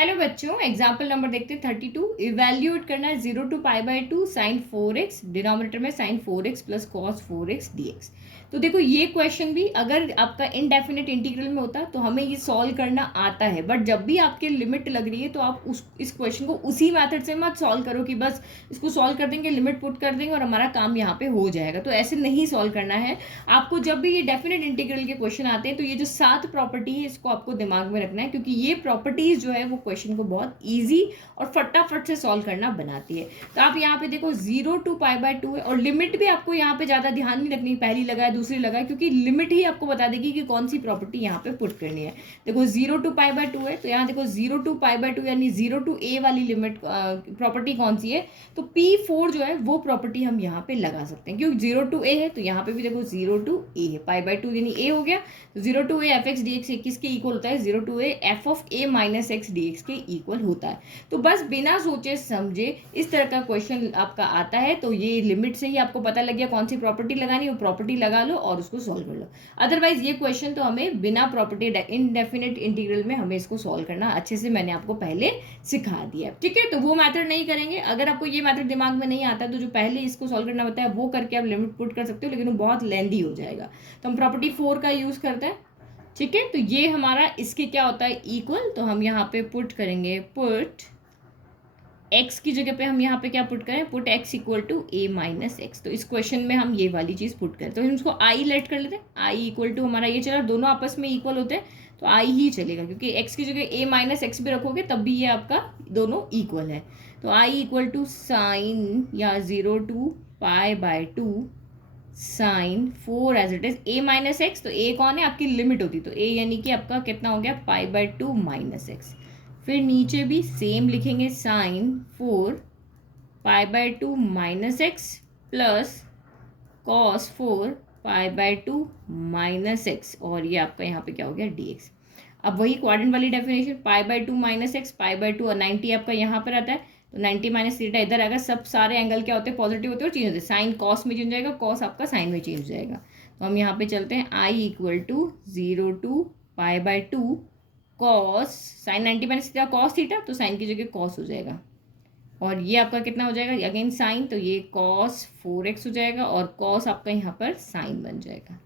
Hello बच्चों, example number देखते हैं 32। इवेल्यूएट करना है 0 to π/2 sin 4x, डिनोमिनेटर में sin 4x plus cos 4x dx। तो देखो ये क्वेश्चन भी अगर आपका इनडेफिनेट इंटीग्रल में होता तो हमें ये सॉल्व करना आता है, बट जब भी आपके लिमिट लग रही है तो आप इस क्वेश्चन को उसी मेथड से मत सॉल्व करो कि बस इसको सॉल्व कर देंगे, लिमिट पुट कर देंगे और हमारा काम यहाँ पे हो जाएगा। तो ऐसे नहीं सॉल्व करना है आपको। जब भी ये डेफिनेट इंटीग्रल के क्वेश्चन आते हैं तो ये जो 7 प्रॉपर्टी है इसको आपको दिमाग में रखना है, क्योंकि ये प्रॉपर्टीज जो है वो क्वेश्चन को बहुत ईजी और फटाफट से सॉल्व करना बनाती है। तो आप यहाँ पे देखो 0 to π/2 है और लिमिट भी आपको यहाँ पे ज़्यादा ध्यान नहीं रखनी, पहली लगाए दूसरी लगाए, क्योंकि लिमिट ही आपको बता देगी कि कौन सी प्रॉपर्टी यहाँ पे पुट करनी है। देखो 0 to π/2 है तो यहाँ देखो 0 to π/2 यानी 0 to a वाली लिमिट प्रॉपर्टी कौन सी है, तो P4 जो है वो प्रॉपर्टी हम यहाँ पे लगा सकते हैं, क्योंकि 0 to a है तो यहाँ पे भी देखो 0 to a है, π/2 यानी a हो गया। तो 0 to a f(x) dx किसके इक्वल होता है, 0 to a f of a minus x dx के इक्वल होता है। तो बस बिना सोचे समझे इस तरह का क्वेश्चन आपका आता है तो ये लिमिट से ही आपको पता लग गया कौन सी प्रॉपर्टी लगानी है, वो प्रॉपर्टी लगा लो और उसको सॉल्व कर लो। अदरवाइज ये क्वेश्चन तो हमें बिना प्रॉपर्टी इनडेफिनेट इंटीग्रल में हमें इसको सॉल्व करना अच्छे से मैंने आपको पहले सिखा दिया, ठीक है। तो वो मैथड नहीं करेंगे। अगर आपको ये मैथड दिमाग में नहीं आता तो जो पहले इसको सॉल्व करना बताया वो करके आप लिमिट पुट कर सकते हो, लेकिन वो बहुत लेंदी हो जाएगा। तो हम प्रॉपर्टी 4 का यूज करते हैं, ठीक है। तो ये हमारा इसके क्या होता है इक्वल, तो हम यहाँ पे पुट करेंगे, पुट x की जगह पे हम यहाँ पे क्या पुट करें, put x equal to a minus x. तो इस क्वेश्चन में हम ये वाली चीज़ पुट करें तो हम इसको i लेट कर लेते हैं, i इक्वल टू हमारा ये चला, दोनों आपस में इक्वल होते हैं तो i ही चलेगा, क्योंकि x की जगह a माइनस एक्स भी रखोगे तब भी ये आपका दोनों इक्वल है। तो i इक्वल टू साइन या 0 to π/2 sine 4 as it is a minus x. तो a कौन है, आपकी लिमिट होती, तो a यानी कि आपका कितना हो गया π/2 माइनस एक्स। फिर नीचे भी सेम लिखेंगे, sine 4 π/2 minus X plus cos 4 π/2 minus X, और ये आपका यहाँ पे क्या हो गया dx। अब वही क्वाड्रेंट वाली डेफिनेशन, π/2 माइनस एक्स, π/2 और 90 आपका यहाँ पर आता है तो 90 माइनस थीटा इधर आएगा। सब सारे एंगल क्या होते हैं, पॉजिटिव होते हैं और चेंज होते हैं। साइन कॉस में चेंज जाएगा, कॉस आपका साइन में चेंज हो जाएगा। तो हम यहाँ पे चलते हैं, i equal to 0 to π/2 cos sine 90 minus theta cos theta, तो साइन की जगह कॉस हो जाएगा और ये आपका कितना हो जाएगा, अगेन साइन, तो ये कॉस 4x हो जाएगा और कॉस आपका यहाँ पर साइन बन जाएगा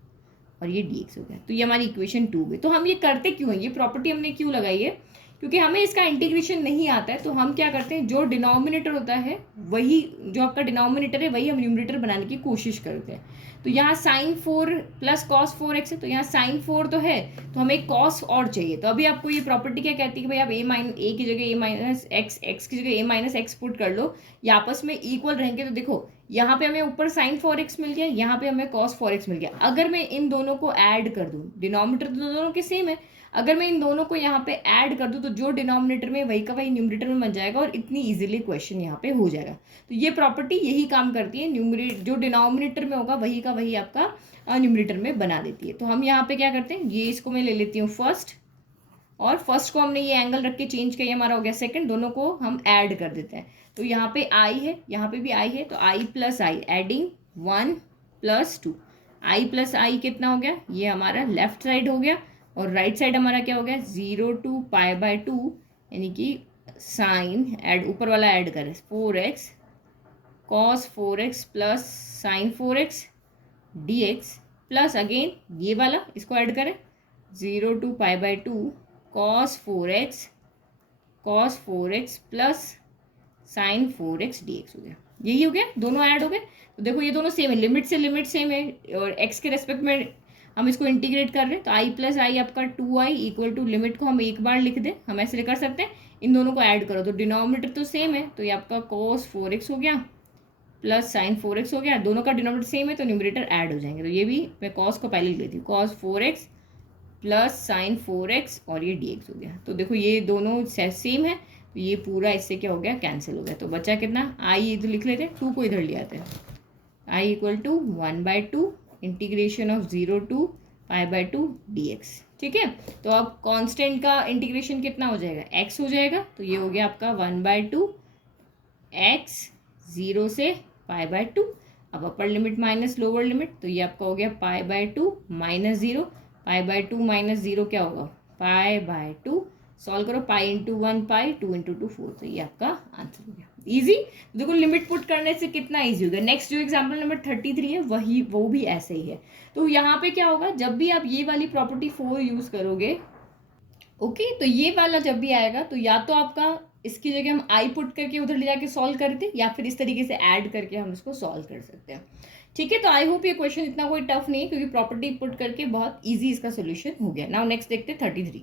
और ये dx हो गया। तो ये हमारी इक्वेशन 2 गई। तो हम ये करते क्यों है, ये प्रॉपर्टी हमने क्यों लगाई है, क्योंकि हमें इसका इंटीग्रेशन नहीं आता है। तो हम क्या करते हैं, जो डिनोमिनेटर होता है वही, जो आपका डिनोमिनेटर है वही हम न्यूमरेटर बनाने की कोशिश करते हैं। तो यहाँ साइन 4 प्लस कॉस 4x है, तो यहाँ साइन 4 तो है तो हमें कॉस और चाहिए। तो अभी आपको ये प्रॉपर्टी क्या कहती है कि भाई आप a की जगह a माइनस एक्स, एक्स की जगह a माइनस एक्स पुट कर लो, ये आपस में इक्वल रहेंगे। तो देखो यहाँ पे हमें ऊपर साइन 4x मिल गया, यहाँ पे हमें कॉस 4x मिल गया। अगर मैं इन दोनों को ऐड कर दूँ, डिनोमिनेटर तो दोनों के सेम है, अगर मैं इन दोनों को यहाँ पे ऐड कर दूँ तो जो डिनोमिनेटर में वही का वही न्यूमरेटर में बन जाएगा और इतनी इजीली क्वेश्चन यहाँ पे हो जाएगा। तो ये प्रॉपर्टी यही काम करती है, न्यूमरेटर जो डिनोमिनेटर में होगा वही का वही आपका न्यूमरेटर में बना देती है। तो हम यहाँ पे क्या करते हैं, ये इसको मैं ले लेती हूँ फर्स्ट, और फर्स्ट को हमने ये एंगल रख के चेंज किया, हमारा हो गया सेकंड, दोनों को हम ऐड कर देते हैं। तो यहाँ पे i है, यहाँ पे भी i है, तो i plus I adding 1 + 2, i plus I कितना हो गया, ये हमारा लेफ्ट साइड हो गया और राइट साइड हमारा क्या हो गया 0 to π/2, यानी कि साइन ऐड ऊपर वाला ऐड करें 4x कॉस 4x plus sine 4x dx plus again ये वाला इसको ऐड करें 0 to π/2 cos 4x plus sine 4x dx हो गया। यही हो गया, दोनों ऐड हो गए। तो देखो ये दोनों सेम है, लिमिट से लिमिट सेम है और x के रेस्पेक्ट में हम इसको इंटीग्रेट कर रहे हैं। तो i प्लस आई आपका 2i इक्वल टू, लिमिट को हम एक बार लिख दें, हम ऐसे कर सकते हैं, इन दोनों को ऐड करो तो डिनोमिनेटर तो सेम है, तो ये आपका cos 4x हो गया प्लस साइन 4x हो गया, दोनों का डिनोमिनेटर सेम है तो न्यूमरेटर ऐड हो जाएंगे। तो ये भी मैं cos को पहले लिख लेती हूँ, cos 4x plus sine 4x और ये dx हो गया। तो देखो ये दोनों सेम है तो ये पूरा इससे क्या हो गया, कैंसिल हो गया। तो बचा कितना, i इधर लिख लेते हैं, 2 को इधर ले आते हैं, i equal to 1/2 integration of 0 to π/2 dx, ठीक है। तो अब कांस्टेंट का इंटीग्रेशन कितना हो जाएगा, x हो जाएगा, तो ये हो गया आपका 1/2 x 0 से π/2। अब upper limit minus lower limit, तो ये आपका हो गया π/2 माइनस 0, π/2 माइनस 0 क्या होगा, π/2 सॉल्व करो, पाई इंटू 1 पाई, 2 इंटू 2 4, तो ये आपका आंसर हो गया। ईजी। देखो लिमिट पुट करने से कितना ईजी हो गया। नेक्स्ट जो एग्जाम्पल नंबर 33 है वो भी ऐसे ही है। तो यहाँ पे क्या होगा, जब भी आप ये वाली प्रॉपर्टी 4 यूज करोगे, ओके, तो ये वाला जब भी आएगा तो या तो आपका इसकी जगह हम आई पुट करके उधर ले जाके सॉल्व करते, या फिर इस तरीके से ऐड करके हम इसको सॉल्व कर सकते हैं। ठीक है, तो आई होप ये क्वेश्चन इतना कोई टफ नहीं है, क्योंकि प्रॉपर्टी पुट करके बहुत इजी इसका सोल्यूशन हो गया। नाउ नेक्स्ट देखते हैं 33।